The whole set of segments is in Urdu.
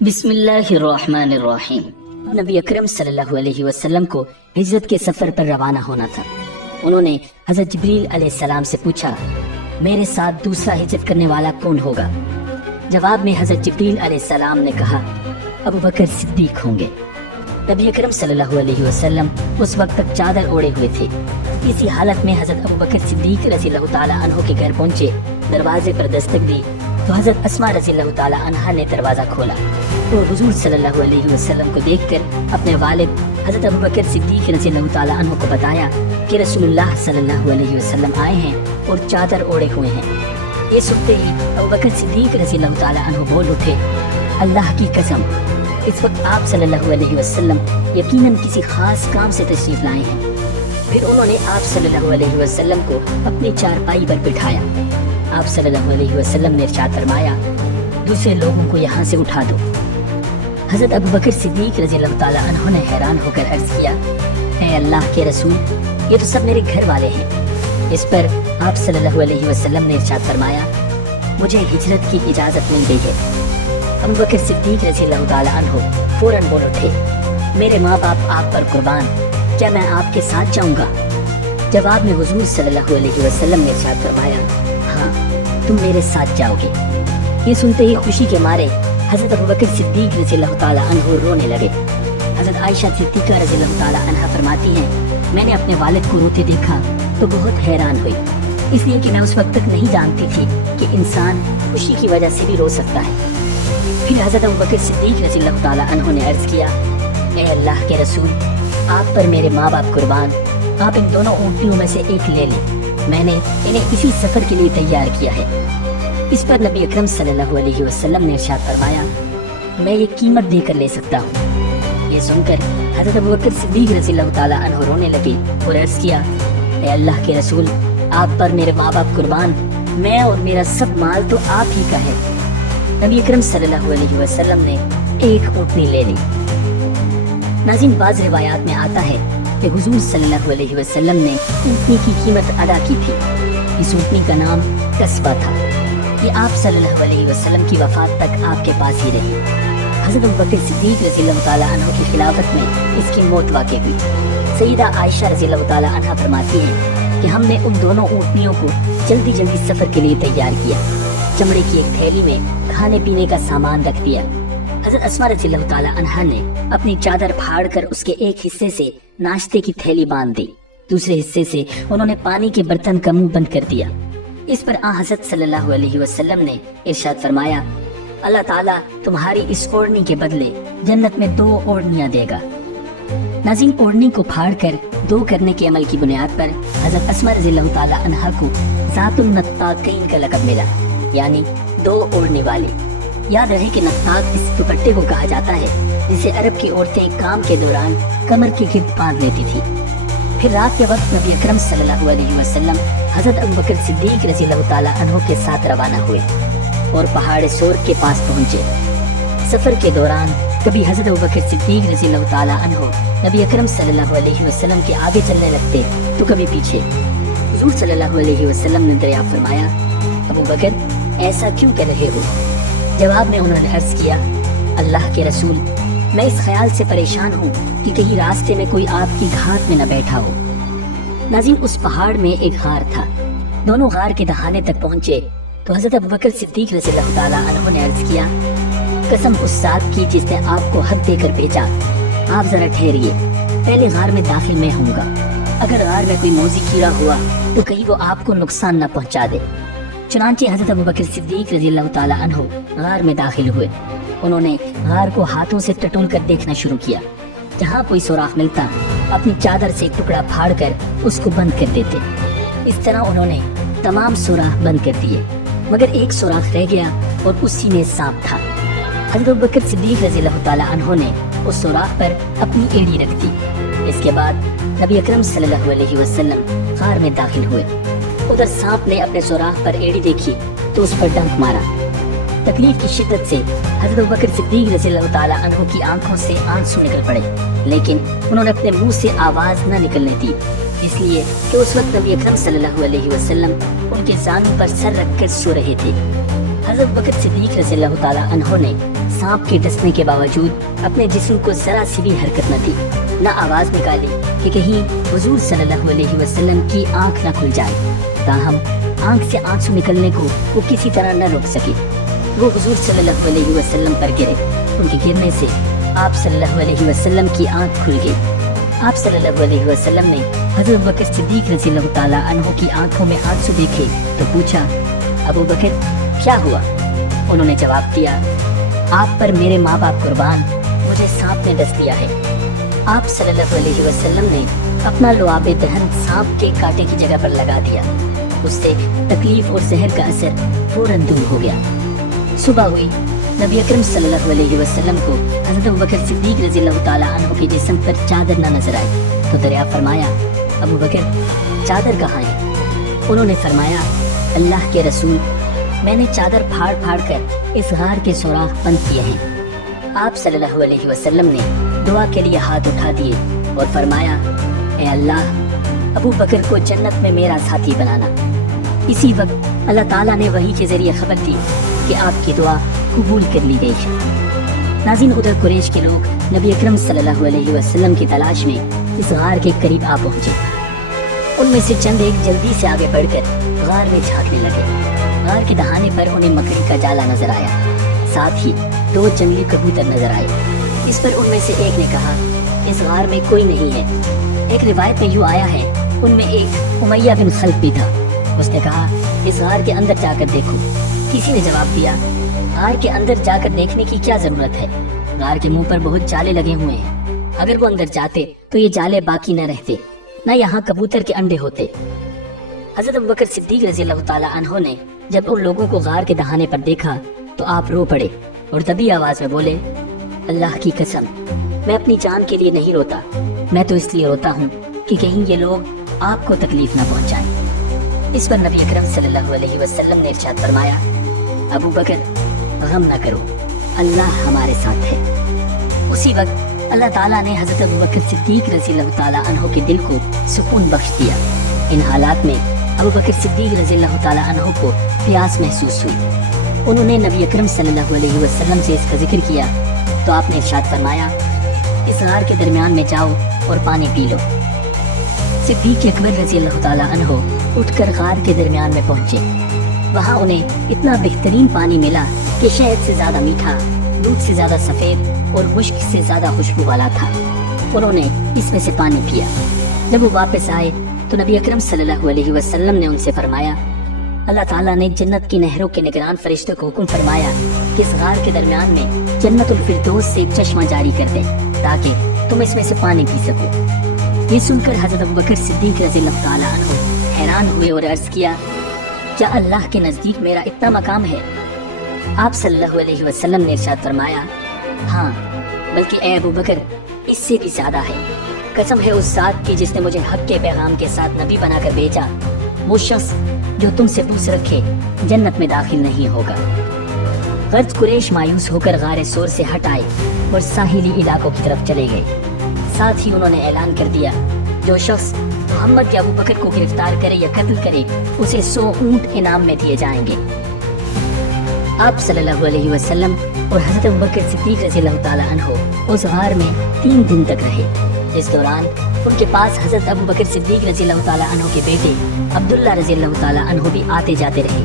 بسم اللہ الرحمن الرحیم۔ نبی اکرم صلی اللہ علیہ وسلم کو ہجرت کے سفر پر روانہ ہونا تھا۔ انہوں نے حضرت جبریل علیہ السلام سے پوچھا، میرے ساتھ دوسرا ہجرت کرنے والا کون ہوگا؟ جواب میں حضرت جبریل علیہ السلام نے کہا، ابو بکر صدیق ہوں گے۔ نبی اکرم صلی اللہ علیہ وسلم اس وقت تک چادر اوڑے ہوئے تھے۔ اسی حالت میں حضرت ابو بکر صدیق رضی اللہ تعالیٰ عنہ کے گھر پہنچے۔ دروازے پر دستک دی تو حضرت اسماء رضی اللہ تعالیٰ عنہا نے دروازہ کھولا اور حضور صلی اللہ علیہ وسلم کو دیکھ کر اپنے والد حضرت ابو بکر صدیق رضی اللہ تعالیٰ عنہ کو بتایا کہ رسول اللہ صلی اللہ علیہ وسلم آئے ہیں اور چادر اوڑے ہوئے ہیں۔ یہ سنتے ہی ابو بکر صدیق رضی اللہ تعالیٰ عنہ بول اٹھے، اللہ کی قسم، اس وقت آپ صلی اللہ علیہ وسلم یقیناً کسی خاص کام سے تشریف لائے ہیں۔ پھر انہوں نے آپ صلی اللہ علیہ وسلم کو اپنی چارپائی پر بٹھایا۔ آپ صلی اللہ علیہ وسلم نے ارشاد فرمایا، دوسرے لوگوں کو یہاں سے اٹھا دو۔ حضرت ابو بکر صدیق رضی اللہ تعالیٰ عنہ نے حیران ہو کر عرض کیا، اے اللہ کے رسول، یہ تو سب میرے گھر والے ہیں۔ اس پر آپ صلی اللہ علیہ وسلم نے ارشاد فرمایا، مجھے ہجرت کی اجازت مل گئی ہے۔ ابو بکر صدیق رضی اللہ تعالیٰ عنہ فوراً بول اٹھے، میرے ماں باپ آپ پر قربان، کیا میں آپ کے ساتھ جاؤں گا؟ جواب میں حضور صلی اللہ علیہ وسلم نے ارشاد فرمایا، ہاں تم میرے ساتھ جاؤ گے۔ یہ سنتے ہی خوشی کے مارے حضرت ابو بکر صدیق رضی اللہ تعالیٰ عنہ رونے لگے۔ حضرت عائشہ صدیقہ رضی اللہ تعالیٰ عنہا فرماتی ہیں، میں نے اپنے والد کو روتے دیکھا تو بہت حیران ہوئی، اس لیے کہ میں اس وقت تک نہیں جانتی تھی کہ انسان خوشی کی وجہ سے بھی رو سکتا ہے۔ پھر حضرت ابو بکر صدیق رضی اللہ تعالیٰ عنہ نے عرض کیا، اے اللہ کے رسول، آپ پر میرے ماں باپ قربان، آپ ان دونوں اونٹنیوں میں سے ایک لے لیں، میں نے انہیں اسی سفر کے لیے تیار کیا ہے۔ اس پر نبی اکرم صلی اللہ علیہ وسلم نے ارشاد فرمایا، میں یہ قیمت دے کر لے سکتا ہوں۔ یہ سن کر حضرت ابو بکر صدیق رضی اللہ تعالیٰ عنہ رونے لگے اور عرض کیا، اے اللہ کے رسول، آپ پر میرے ماں باپ قربان، میں اور میرا سب مال تو آپ ہی کا ہے۔ نبی اکرم صلی اللہ علیہ وسلم نے ایک اونٹنی لے لی۔ ناظرین، بعض روایات میں آتا ہے کہ حضور صلی اللہ علیہ وسلم نے اونٹنی کی قیمت ادا کی تھی۔ اس اونٹنی کا نام قصبہ تھا۔ یہ آپ صلی اللہ علیہ وسلم کی وفات تک آپ کے پاس ہی رہی۔ حضرت ابو بکر صدیق رضی اللہ تعالیٰ عنہ کی خلافت میں اس کی موت واقع ہوئی۔ سیدہ عائشہ رضی اللہ تعالیٰ عنہ فرماتی ہیں کہ ہم نے ان دونوں اونٹنیوں کو جلدی جلدی سفر کے لیے تیار کیا۔ چمڑے کی ایک تھیلی میں کھانے پینے کا سامان رکھ دیا۔ حضرت اسماء رضی اللہ تعالیٰ عنہا نے اپنی چادر پھاڑ کر اس کے ایک حصے سے ناشتے کی تھیلی باندھ دی، دوسرے حصے سے انہوں نے پانی کے برتن کا منہ بند کر دیا۔ اس پر حضرت صلی اللہ علیہ وسلم نے ارشاد فرمایا، اللہ تعالیٰ تمہاری اس اوڑھنی کے بدلے جنت میں 2 اوڑھنیاں دے گا۔ ناظرین، اوڑھنی کو پھاڑ کر 2 کرنے کے عمل کی بنیاد پر حضرت اسماء رضی اللہ تعالیٰ عنہا کو ذات النطاقین کا لقب ملا، یعنی 2 اوڑھنے والے۔ یاد رہے کہ نطاق اس دوپٹے کو کہا جاتا ہے جسے عرب کی عورتیں کام کے دوران کمر کے گرد باندھ لیتی تھی۔ پھر رات کے وقت نبی اکرم صلی اللہ علیہ وسلم حضرت ابو بکر صدیق رضی اللہ تعالیٰ عنہ کے ساتھ روانہ ہوئے اور پہاڑ سور کے پاس پہنچے۔ سفر کے دوران کبھی حضرت ابو بکر صدیق رضی اللہ تعالیٰ عنہ نبی اکرم صلی اللہ علیہ وسلم کے آگے چلنے لگتے تو کبھی پیچھے۔ حضور صلی اللہ علیہ وسلم نے دریافت فرمایا، ابو بکر ایسا کیوں کر رہے ہو؟ جواب میں انہوں نے عرض کیا، اللہ کے رسول، میں اس خیال سے پریشان ہوں کہ کہیں راستے میں کوئی آپ کی گھاٹ میں نہ بیٹھا ہو۔ ناظرین، اس پہاڑ میں ایک غار تھا۔ دونوں غار کے دہانے تک پہنچے تو حضرت ابو بکر صدیق رضی اللہ تعالیٰ عنہ نے عرض کیا، قسم اس ذات کی جس نے آپ کو حق دے کر بھیجا، آپ ذرا ٹھہریے، پہلے غار میں داخل میں ہوں گا۔ اگر غار میں کوئی موذی کیڑا ہوا تو کہیں وہ آپ کو نقصان نہ پہنچا دے۔ چنانچہ حضرت ابو بکر صدیق رضی اللہ تعالیٰ عنہ غار میں داخل ہوئے۔ انہوں نے غار کو ہاتھوں سے ٹٹول کر دیکھنا شروع کیا۔ جہاں کوئی سوراخ ملتا اپنی چادر سے ایک ٹکڑا پھاڑ کر اس کو بند کر دیتے۔ اس طرح انہوں نے تمام سوراخ بند کر دیے، مگر ایک سوراخ رہ گیا اور اسی میں سانپ تھا۔ حضرت ابو بکر صدیق رضی اللہ تعالیٰ عنہ نے اس سوراخ پر اپنی ایڑی رکھ دی۔ اس کے بعد نبی اکرم صلی اللہ علیہ وسلم غار میں داخل ہوئے۔ ادھر سانپ نے اپنے سوراخ پر ایڑی دیکھی تو اس پر ڈنک مارا۔ تکلیف کی شدت سے حضرت ابو بکر صدیق رضی اللہ تعالیٰ عنہ کی آنکھوں سے آنسو نکل پڑے، لیکن انہوں نے اپنے منہ سے آواز نہ نکلنے دی، اس لیے کہ اس وقت نبی اکرم صلی اللہ علیہ وسلم ان کے زانوں پر سر رکھ کر سو رہے تھے۔ حضرت بکر صدیق رضی اللہ تعالیٰ عنہ نے سانپ کے ڈسنے کے باوجود اپنے جسم کو ذرا سی بھی حرکت نہ دی، نہ آواز نکالی کہ کہیں حضور صلی اللہ علیہ وسلم کی آنکھ نہ کھل جائے، تاہم آنکھ سے آنسو نکلنے کو وہ کسی طرح نہ روک سکے۔ وہ حضور صلی اللہ علیہ وسلم پر گرے، ان کے گرنے سے آپ صلی اللہ علیہ وسلم کی آنکھ کھل گئی۔ آپ صلی اللہ علیہ وسلم نے حضرت بکر صدیق رضی اللہ تعالیٰ عنہ کی آنکھوں میں آنسو دیکھے تو پوچھا، ابو بکر کیا ہوا؟ انہوں نے جواب دیا، آپ پر میرے ماں باپ قربان، مجھے سانپ نے ڈس لیا ہے۔ آپ صلی اللہ علیہ وسلم نے اپنا لعاب دہن سانپ کے کانٹے کی جگہ پر لگا دیا، اس سے تکلیف اور زہر کا اثر فوراً دور ہو گیا۔ صبح ہوئی، نبی اکرم صلی اللہ علیہ وسلم کو حضرت ابوبکر صدیق رضی اللہ تعالیٰ عنہ کے جسم پر چادر نہ نظر آئی تو دریافت فرمایا، ابو بکر چادر کہاں ہے؟ انہوں نے فرمایا، اللہ کے رسول، میں نے چادر پھاڑ پھاڑ کر اس غار کے سوراخ بند کیے ہیں۔ آپ صلی اللہ علیہ وسلم نے دعا کے لیے ہاتھ اٹھا دیے اور فرمایا، اے اللہ، ابو بکر کو جنت میں میرا ساتھی بنانا۔ اسی وقت اللہ تعالیٰ نے وحی کے ذریعے خبر دی کہ آپ کی دعا قبول کر لی گئی ہے۔ ناظرین، ادھر قریش کے لوگ نبی اکرم صلی اللہ علیہ وسلم کی تلاش میں اس غار کے قریب آ پہنچے۔ ان میں سے چند ایک جلدی سے آگے بڑھ کر غار میں جھانکنے لگے۔ غار کے دہانے پر انہیں مکڑی کا جالا نظر آیا، ساتھ ہی 2 جنگلی کبوتر نظر آئے۔ اس پر ان میں سے ایک نے کہا، اس غار میں کوئی نہیں ہے۔ ایک روایت میں یوں آیا ہے، ان میں ایک امیہ بن خلف بھی تھا۔ اس نے کہا، اس غار کے اندر جا کر دیکھو۔ کسی نے جواب دیا، غار کے اندر جا کر دیکھنے کی کیا ضرورت ہے؟ غار کے منہ پر بہت جالے لگے ہوئے ہیں، اگر وہ اندر جاتے تو یہ جالے باقی نہ رہتے، نہ یہاں کبوتر کے انڈے ہوتے۔ حضرت ابوبکر صدیق رضی اللہ تعالیٰ عنہ نے جب ان لوگوں کو غار کے دہانے پر دیکھا تو آپ رو پڑے اور دبی آواز میں بولے، اللہ کی قسم، میں اپنی جان کے لیے نہیں روتا، میں تو اس لیے روتا ہوں کہ کہیں یہ لوگ آپ کو تکلیف نہ پہنچائیں۔ اس پر نبی اکرم صلی اللہ علیہ وسلم نے ارشاد فرمایا، ابو بکر غم نہ کرو، اللہ ہمارے ساتھ ہے۔ اسی وقت اللہ تعالیٰ نے حضرت ابوبکر صدیق رضی اللہ تعالیٰ عنہ کے دل کو سکون بخش دیا۔ ان حالات میں ابوبکر صدیق رضی اللہ تعالیٰ عنہ کو پیاس محسوس ہوئی۔ انہوں نے نبی اکرم صلی اللہ علیہ وسلم سے اس کا ذکر کیا تو آپ نے ارشاد فرمایا، اس غار کے درمیان میں جاؤ اور پانی پی لو۔ صدیق اکبر رضی اللہ تعالیٰ عنہ اٹھ کر غار کے درمیان میں پہنچے۔ وہاں انہیں اتنا بہترین پانی ملا کہ شہد سے زیادہ میٹھا، دودھ سے زیادہ سفید اور مشک سے زیادہ خوشبو والا تھا۔ انہوں نے اس میں سے پانی پیا۔ جب وہ واپس آئے تو نبی اکرم صلی اللہ علیہ وسلم نے ان سے فرمایا، اللہ تعالیٰ نے جنت کی نہروں کے نگران فرشتے کو حکم فرمایا کہ اس غار کے درمیان میں جنت الفردوس سے ایک چشمہ جاری کر دیں تاکہ تم اس میں سے پانی پی سکو۔ یہ سن کر حضرت ابوبکر صدیق رضی اللہ تعالیٰ عنہ حیران ہوئے اور عرض کیا، کیا اللہ کے نزدیک میرا اتنا مقام ہے؟ آپ صلی اللہ علیہ وسلم نے ارشاد فرمایا، ہاں، بلکہ اے ابوبکر اس سے بھی زیادہ ہے۔ قسم ہے اس ذات کی جس نے مجھے حق کے پیغام کے ساتھ نبی بنا کر بھیجا، وہ شخص جو تم سے پوچھ رکھے جنت میں داخل نہیں ہوگا۔ غرض قریش مایوس ہو کر غار سور سے ہٹ آئے اور ساحلی علاقوں کی طرف چلے گئے۔ ساتھ ہی انہوں نے اعلان کر دیا، جو شخص محمد یا ابوبکر کو گرفتار کرے یا قتل کرے اسے 100 اونٹ انعام میں دیے جائیں گے۔ آپ صلی اللہ علیہ وسلم اور حضرت ابوبکر صدیق رضی اللہ تعالیٰ عنہ اس غار میں 3 دن تک رہے۔ اس دوران ان کے پاس حضرت ابوبکر صدیق رضی اللہ تعالیٰ عنہ کے بیٹے عبداللہ رضی اللہ تعالیٰ عنہ بھی آتے جاتے رہے۔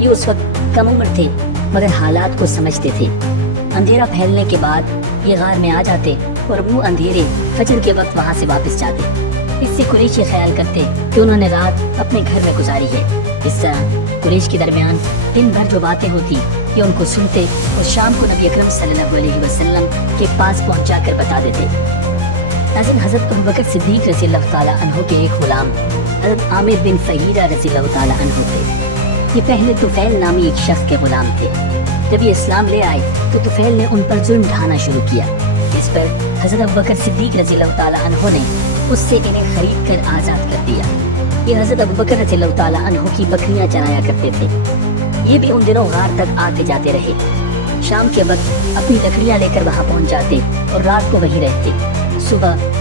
یہ اس وقت کم عمر تھے مگر حالات کو سمجھتے تھے۔ اندھیرا پھیلنے کے بعد یہ غار میں آ جاتے اور منہ اندھیرے فجر کے وقت وہاں سے واپس جاتے۔ اس سے قریش یہ خیال کرتے کہ انہوں نے رات اپنے گھر میں گزاری ہے۔ اس طرح قریش کے درمیان دن بھر جو باتیں ہوتی یہ ان کو سنتے اور شام کو نبی اکرم صلی اللہ علیہ وسلم کے پاس پہنچا کر بتا دیتے۔ ناظرین، حضرت ابوبکر صدیق رضی اللہ تعالیٰ عنہ کے ایک غلام حضرت عامر بن فہیرہ رضی اللہ تعالیٰ عنہ تھے۔ یہ پہلے طفیل نامی ایک شخص کے غلام تھے۔ جب یہ اسلام لے آئے تو طفیل نے ان پر ظلم ڈھانا شروع کیا۔ اس پر حضرت ابوبکر صدیق رضی اللہ تعالیٰ عنہ نے اس سے انہیں خرید کر آزاد کر دیا۔ یہ حضرت ابوبکر رضی اللہ تعالیٰ عنہ کی بکریاں چرایا کرتے تھے۔ یہ بھی ان دنوں غار تک آتے جاتے رہے۔ شام کے وقت اپنی لکڑیاں لے کر وہاں پہنچ جاتے اور رات کو وہیں رہتے۔ صبح